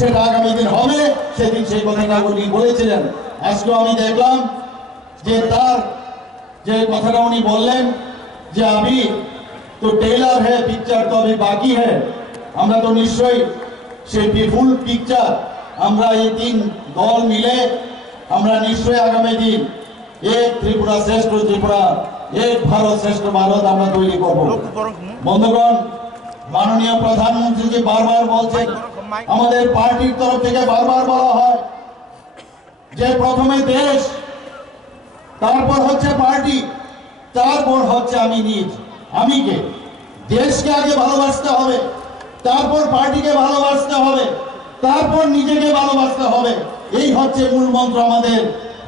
সেটা আগামী দিন হবে, সেদিন সেই কথাটা উনি বলেছিলেন। আজকেও আমি দেখলাম যে তার যে কথাটা উনি বললেন যে আমি তো टेलर है, पिक्चर तो अभी बाकी है। আমরা তো নিশ্চয়ই সেই ফুল পিকচার আমরা এই তিন দল মিলে আমরা নিশ্চয়ই আগামী দিন এক ত্রিপুরা শ্রেষ্ঠ ত্রিপুরা, এক ভারত শ্রেষ্ঠ ভারত আমরা তৈরি করব। বন্ধুগণ, মাননীয় প্রধানমন্ত্রীজি বারবার বলছেন, আমাদের পার্টির তরফ থেকে বারবার বলা হয় যে প্রথমে দেশ, তারপর হচ্ছে পার্টি, তারপর হচ্ছে আমি নিজ। আমি কে? দেশকে আগে ভালোবাসতে হবে, তারপর পার্টিকে ভালোবাসতে হবে, তারপর নিজেকে ভালোবাসতে হবে। এই হচ্ছে মূল মন্ত্র আমাদের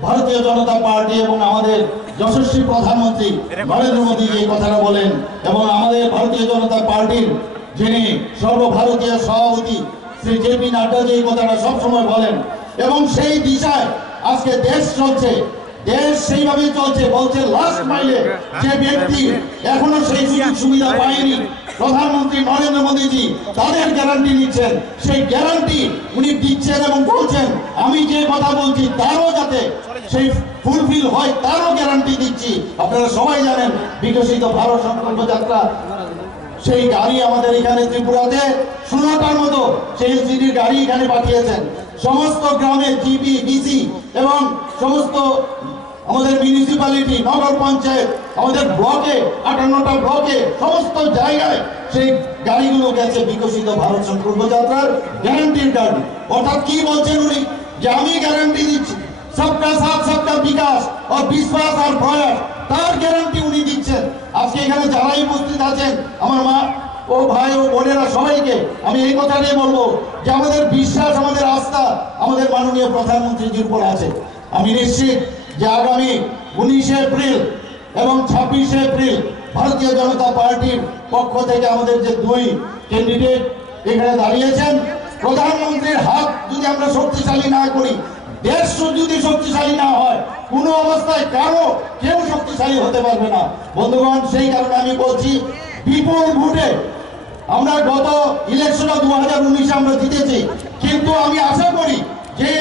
ভারতীয় জনতা পার্টি এবং আমাদের যশস্বী প্রধানমন্ত্রী নরেন্দ্র মোদী এই কথাটা বলেন। এবং আমাদের ভারতীয় জনতা পার্টির যিনি সর্বভারতীয় সভাপতি শ্রী জেপি নাড্ডা যে এই কথাটা সবসময় বলেন। এবং সেই দিশায় আজকে দেশ চলছে, দেশ সেইভাবে চলছে। বলছে লাস্ট মাইলে যে ব্যক্তি এখনো সেই সুযোগ সুবিধা পায়নি, প্রধানমন্ত্রী নরেন্দ্র মোদীজি তাদের গ্যারান্টি নিচ্ছেন। সেই গ্যারান্টি উনি দিচ্ছেন এবং বলছেন আমি যে কথা বলছি তারও যাতে সেই ফুলফিল হয় তারও গ্যারান্টি দিচ্ছি। আপনারা সবাই জানেন বিকশিত ভারত সংকল্প যাত্রা, সেই গাড়ি আমাদের এখানে ত্রিপুরাতে 16টার মতো সেই এলসিডির গাড়ি এখানে পাঠিয়েছেন। সমস্ত গ্রামে জিপি, ডিসি এবং সমস্ত আমাদের মিউনিসিপ্যালিটি, নগর পঞ্চায়েত, আমাদের ব্লকে 58টা ব্লকে সমস্ত জায়গায় সেই গাড়িগুলো গেছে বিকশিত ভারত সংকল্প যাত্রার গ্যারান্টির গাড়ি। অর্থাৎ কি বলছেন উনি? যে আমি গ্যারান্টি দিচ্ছি সবকা সাথ সবকা বিকাশ আর বিশ্বাস আর প্রয়াস, তার গ্যারান্টি উনি দিচ্ছেন। আজকে এখানে যারাই উপস্থিত আছেন আমার মা ও ভাই ও বোনেরা, সবাইকে আমি এই কথাটাই বলবো যে আমাদের বিশ্বাস, আমাদের আস্থা আমাদের মাননীয় প্রধানমন্ত্রীজির উপর আছে। আমি নিশ্চিত যে আগামী 19শে এপ্রিল এবং 26শে এপ্রিল ভারতীয় জনতা পার্টির পক্ষ থেকে আমাদের যে দুই ক্যান্ডিডেট এখানে দাঁড়িয়েছেন, প্রধানমন্ত্রীর হাত যদি আমরা শক্তিশালী না করি, দেশ যদি শক্তিশালী না হয়, কোনো অবস্থায় কেউ শক্তিশালী হতে পারবে না। বন্ধুগণ, সেই কারণে আমি বলছি বিপুল ভোটে আমরা গত ইলেকশনে 2019 আমরা জিতেছি, কিন্তু আমি আশা করি যে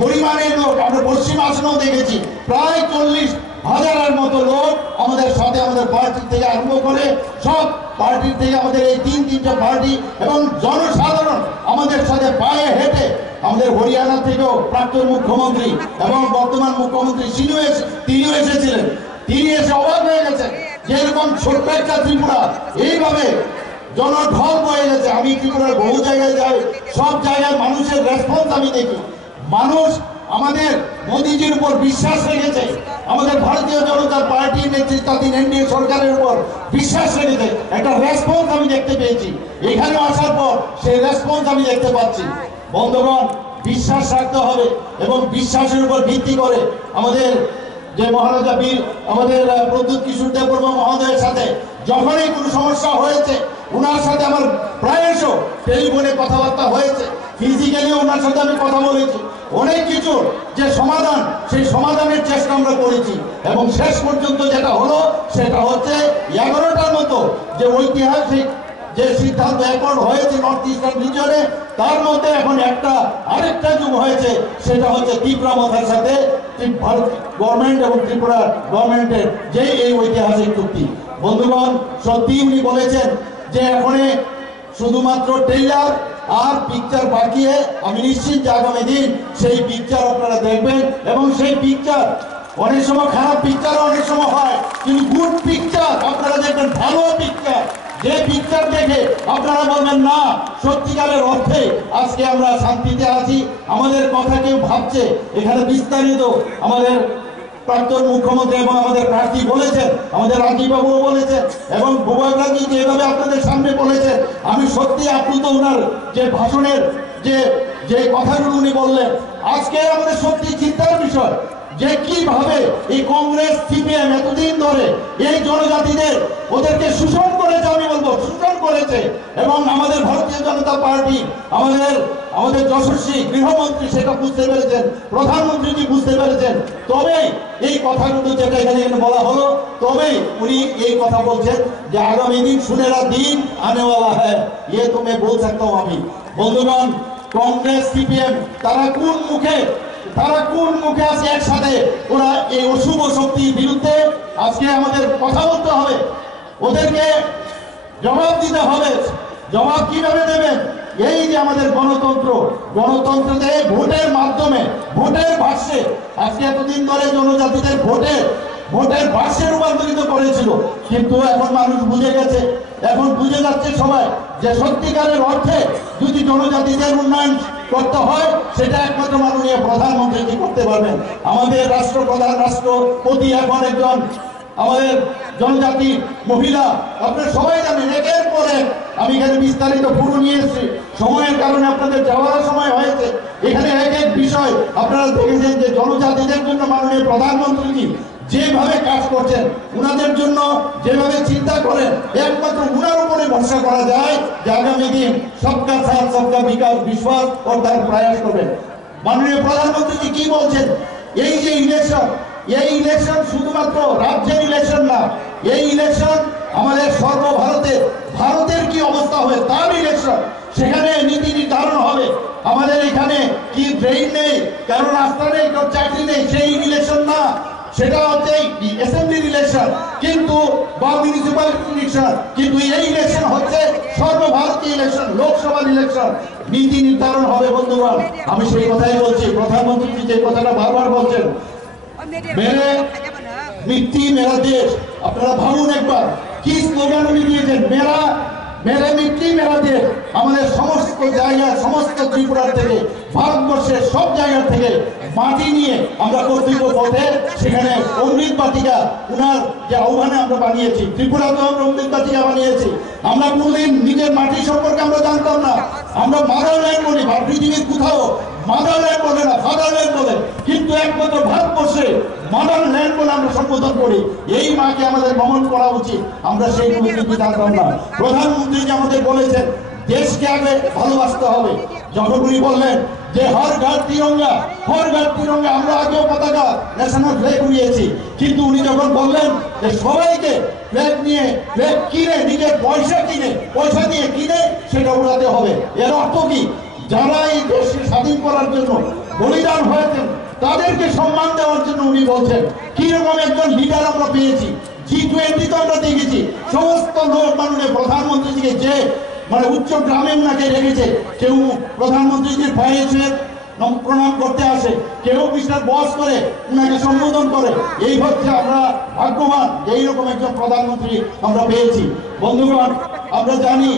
পরিমাণের লোক আমরা পশ্চিম আসনেও দেখেছি প্রায় 40,000-এর মতো লোক আমাদের সাথে, আমাদের পার্টি থেকে আরম্ভ করে সব পার্টির থেকে আমাদের এই তিনটা পার্টি এবং জনসাধারণ আমাদের সাথে পায়ে হেঁটে, আমাদের হরিয়ানা থেকেও প্রাক্তন মুখ্যমন্ত্রী এবং বর্তমান মুখ্যমন্ত্রী তিনিও এসেছিলেন। তিনি এসে অবাক হয়ে গেছেন যে এরকম ছোট্ট একটা ত্রিপুরা এইভাবে জনঢল বয়ে গেছে। আমি ত্রিপুরার বহু জায়গায় যাই, সব জায়গায় মানুষের রেসপন্স আমি দেখি। মানুষ আমাদের মোদীজির উপর বিশ্বাস রেখেছে, আমাদের ভারতীয় জনতা পার্টির নেতৃত্বাধীন এনডিএ সরকারের উপর বিশ্বাস রেখেছে। একটা রেসপন্স আমি দেখতে পেয়েছি। এখানে আসার পর সেই রেসপন্স আমি দেখতে পাচ্ছি। বন্ধুগণ, বিশ্বাস রাখতে হবে এবং বিশ্বাসের উপর ভিত্তি করে আমাদের যে মহারাজা বীর আমাদের প্রদ্যুৎ কিশোর দেববর্মা মহোদয়ের সাথে যখনই কোনো সমস্যা হয়েছে, ওনার সাথে আমার প্রায়শ টেলিফোনে কথাবার্তা হয়েছে, ফিজিক্যালি ওনার সাথে আমি কথা বলেছি। অনেক কিছু যে সমাধান, সেই সমাধানের চেষ্টা আমরা করেছি এবং শেষ পর্যন্ত যেটা হলো সেটা হচ্ছে 11টার মতো যে ঐতিহাসিক যে সিদ্ধান্ত অ্যাকর্ড হয়েছে নর্থ ইস্টার্ন রিজনে, তার মধ্যে এখন আরেকটা যুগ হয়েছে, সেটা হচ্ছে ত্রিপুরা মাথার সাথে ভারত গভর্নমেন্ট এবং ত্রিপুরা গভর্নমেন্টের যে এই ঐতিহাসিক চুক্তি। বন্ধুগণ, সত্যি উনি বলেছেন যে এখন শুধুমাত্র টেইলার আর পিকচার বাকি। আমি নিশ্চিত যে আগামী দিন সেই পিকচার আপনারা দেখবেন এবং সেই পিকচার অনেক সময় খারাপ পিকচার অনেক সময় হয়, কিন্তু গুড পিকচার আপনারা দেখবেন, ভালো পিকচার, যে পিকচার দেখে আপনারা বলবেন না সত্যিকারের অর্থে আজকে আমরা শান্তিতে আছি, আমাদের কথা কেউ ভাবছে। এখানে বিস্তারিত আমাদের প্রাক্তন মুখ্যমন্ত্রী এবং আমাদের প্রার্থী বলেছেন, আমাদের রাজীববাবুও বলেছেন এবং ভূপেন্দ্রজি যেভাবে আপনাদের সামনে বলেছেন, আমি সত্যি আপ্লুত ওনার যে ভাষণের যে কথাগুলো উনি বললেন। আজকে আমাদের সত্যি চিন্তার বিষয় যে কিভাবে এই কংগ্রেস সিপিএম এতদিন ধরে এই জনজাতিদের ওদেরকে শোষণ করেছে, আমি বলবো শোষণ করেছে। এবং আমাদের ভারতীয় জনতা পার্টি আমাদের যশস্বী গৃহমন্ত্রী সেটা বুঝতে পেরেছেন, প্রধানমন্ত্রীজি বুঝতে পেরেছেন। তবেই এই কথাগুলো যেটা এখানে বলা হলো, তবেই উনি এই কথা বলছেন যে আগামী দিন সুনেরা দিন আনেওয়ালা হ্যাঁ, ইয়ে তুমি বল सकता हूं। আমি বন্ধুগণ, কংগ্রেস সিপিএম তারা কোন মুখে আজকে একসাথে ওরা এই অশুভ শক্তির বিরুদ্ধে আজকে আমাদের কথা বলতে হবে, ওদেরকে জবাব দিতে হবে। জবাব কিভাবে দেবেন? এই যে আমাদের গণতন্ত্রতে ভোটের মাধ্যমে, ভোটের ভাষ্যে আজকে এতদিন ধরে জনজাতিদের ভোটের ভাষ্যে রূপান্তরিত করেছিল, কিন্তু এখন মানুষ বুঝে গেছে, এখন বুঝে যাচ্ছে সবাই যে সত্যিকারের অর্থে যদি জনজাতিদের উন্নয়ন করতে হয় সেটা একমাত্র মাননীয় প্রধানমন্ত্রী করতে পারবেন। আমাদের রাষ্ট্রপতি এখন একজন আমাদের জনজাতি মহিলা, আপনারা সবাই জানেন। একের পর এক আমি এখানে বিস্তারিত পুরো নিয়ে এসেছি, সময়ের কারণে আপনাদের যাওয়ার সময় হয়েছে। এখানে এক এক বিষয় আপনারা দেখেছেন যে জনজাতিদের জন্য মাননীয় প্রধানমন্ত্রী যেভাবে কাজ করছেন, উনাদের জন্য যেভাবে চিন্তা করেন, একমাত্র উনার উপরে ভরসা করা যায় যে আগামী দিন সবকা সাথ সবকা বিকাশ বিশ্বাস ও তার প্রয়াস করবেন। মাননীয় প্রধানমন্ত্রী কি বলছেন? এই যে ইলেকশন শুধুমাত্র রাজ্যের ইলেকশন না, এই ইলেকশন আমাদের ভারতের কি অবস্থা হবে তার ইলেকশন। সেখানে নীতি নির্ধারণ হবে। আমাদের এখানে কি ট্রেন নেই, কারো রাস্তা নেই, কারো চাকরি নেই, সেই ইলেকশন না, সেটা হচ্ছে অ্যাসেম্বলির ইলেকশন কিন্তু বা মিউনিসিপ্যালিটি ইলেকশন। কিন্তু এই ইলেকশন হচ্ছে সর্বভারতীয় ইলেকশন, লোকসভার ইলেকশন। নীতি নির্ধারণ হবে বন্ধুগণ। আমি সেই কথাই বলছি, প্রধানমন্ত্রী যে কথাটা বারবার বলছেন, মেরে মিট্টি মেরা দেশ। আপনারা ভাবুন একবার কি স্লোগান উনি দিয়েছেন, মেরে মিট্টি মেরা দেশ। আমাদের সমস্ত জায়গায়, সমস্ত ত্রিপুরার থেকে, ভারতবর্ষের সব জায়গা থেকে মাটি নিয়ে আমরা কর্তৃত্ব পথে সেখানে অমৃত বাটিকা উনার যে আহ্বানে আমরা বানিয়েছি, ত্রিপুরাতেও আমরা অমৃত বাটিকা বানিয়েছি। আমরা কোনদিন নিজের মাটি সম্পর্কে আমরা জানতাম না, আমরা মাদারল্যান্ড বলি, পৃথিবীর কোথাও মাদারল্যান্ড বলে না, ফাদারল্যান্ড বলে, কিন্তু একমাত্র ভারতবর্ষে মাদারল্যান্ড বলে আমরা সম্বোধন করি। এই মাকে আমাদের গমন করা উচিত, আমরা সেই পরিস্থিতি জানতাম না। প্রধানমন্ত্রী যে আমাদের বলেছেন দেশকে আগে ভালোবাসতে হবে, যখন উনি বললেন যে হর ঘর তিরঙ্গা, আমরা আগেও পতাকা ন্যাশনাল ফ্ল্যাগ উড়িয়েছি, কিন্তু উনি যখন বললেন যে সবাইকে ফ্ল্যাগ কিনে, নিজের পয়সা দিয়ে কিনে সেটা উড়াতে হবে, এর অর্থ কি? যারা এই দেশকে স্বাধীন করার জন্য বলিদান হয়েছেন তাদেরকে সম্মান দেওয়ার জন্য উনি বলছেন। কিরকম একজন লিডার আমরা পেয়েছি, G20 তো আমরা দেখেছি, সমস্ত লোক মাননীয় প্রধানমন্ত্রীজিকে যে উচ্চ গ্রামে উনাকে রেখেছে, কেউ প্রধানমন্ত্রীজির পায়ে প্রণাম করতে আসে, কেউ মিস্টার বস করে উনাকে সম্বোধন করে। এই হচ্ছে আমরা ভাগ্যবান, এইরকম একজন প্রধানমন্ত্রী আমরা পেয়েছি। বন্ধুগণ, আমরা জানি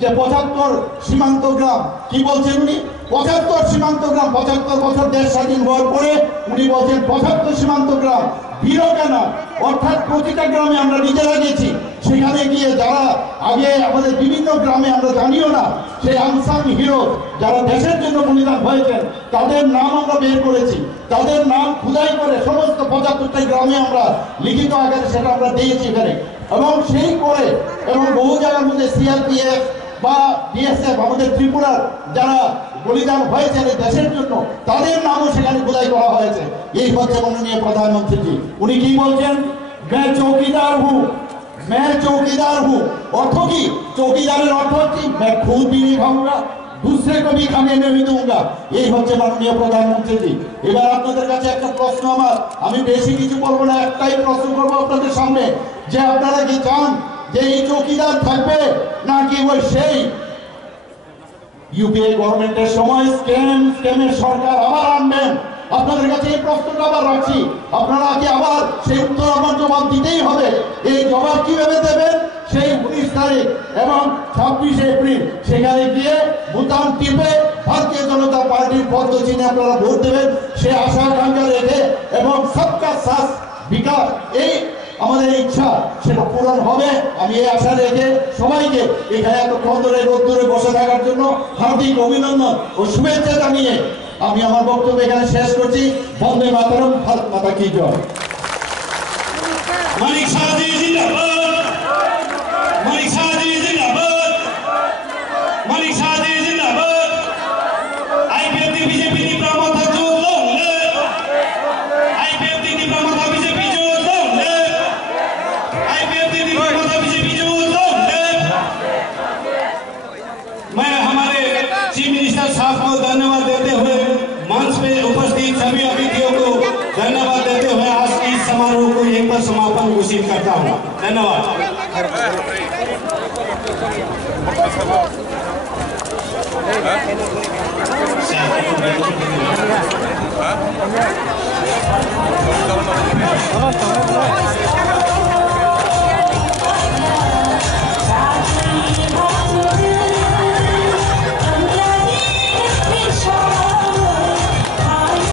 যে 75 সীমান্ত গ্রাম, কি বলছেন উনি? 75 সীমান্ত গ্রাম, 75 বছর দেশ স্বাধীন হওয়ার পরে উনি বলছেন 75 সীমান্ত গ্রাম বীরকানা, অর্থাৎ প্রতিটা গ্রামে আমরা নিজেরা গেছি। সেখানে গিয়ে যারা আগে আমাদের বিভিন্ন গ্রামে আমরা জানিও না, সেই আনসাং হিরো যারা দেশের জন্য বলিদান হয়েছেন তাদের নাম আমরা বের করেছি, তাদের নাম খোদাই করে সমস্ত 75টা গ্রামে আমরা লিখিত আকারে সেটা আমরা দিয়েছি এখানে। এবং সেই করে এবং বহু জায়গার মধ্যে সিআরপিএফ বা বিএসএফ আমাদের ত্রিপুরার যারা বলিদান হয়েছে দেশের জন্য তাদের নামও সেখানে খোদাই করা হয়েছে। এই হচ্ছে মাননীয় প্রধানমন্ত্রী। উনি কি বলছেন? मैं चौकीदार हूँ। অর্থ কি? চৌকিদারের অর্থ হচ্ছে मैं खुद भी नहीं खाऊंगा, दूसरे को भी खाने नहीं दूंगा। এই হচ্ছে মাননীয় প্রধানমন্ত্রী। এবার আপনাদের কাছে একটা প্রশ্ন আমার, আমি বেশি কিছু বলবো না, একটাই প্রশ্ন করবো আপনাদের সামনে, যে আপনারা কি চান যে এই চৌকিদার থাকবে নাকি ওই সেই ইউপিএ গভর্নমেন্টের সময় স্ক্যামের সরকার আবার আনবেন? আপনাদের কাছে এই প্রশ্নটা আবার রাখছি, আপনারা কি আবার সেই উত্তর আমার জবাব দিতেই হবে। এই জবাব কিভাবে দেবেন? সেই 19 তারিখ এবং 26 এপ্রিল সেখানে গিয়ে বুতাম টিপে ভারতীয় জনতা পার্টির পদ্ধতিতে আপনারা ভোট দেবেন, সে আশা আকাঙ্ক্ষা রেখে, এবং সবকা সাথ বিকাশ এই আমাদের ইচ্ছা সেটা পূরণ হবে। আমি এই আশা রেখে সবাইকে এখানে এতক্ষণ ধরে রোদ্দুরে বসে থাকার জন্য হার্দিক অভিনন্দন ও শুভেচ্ছা জানিয়ে আমি আমার বক্তব্য এখানে শেষ করছি। বন্দে মাতরম, ভারত মাতা কি জয়। মানিক শাহজি জিন্দাবাদ, মানিক শাহজি জিন্দাবাদ, মানিক শাহজি জিন্দাবাদ। আইপিএফ বিজেপি নিপ্রামতা যোগ লড়লে, আইপিএফ নিপ্রামতা বিজেপি যোগ লড়লে, আইপিএফ निप्रामता बीजेपी जोग लड़ले। मैं हमारे चीफ मिनिस्टर साहब को घोषित करता हूँ। धन्यवाद।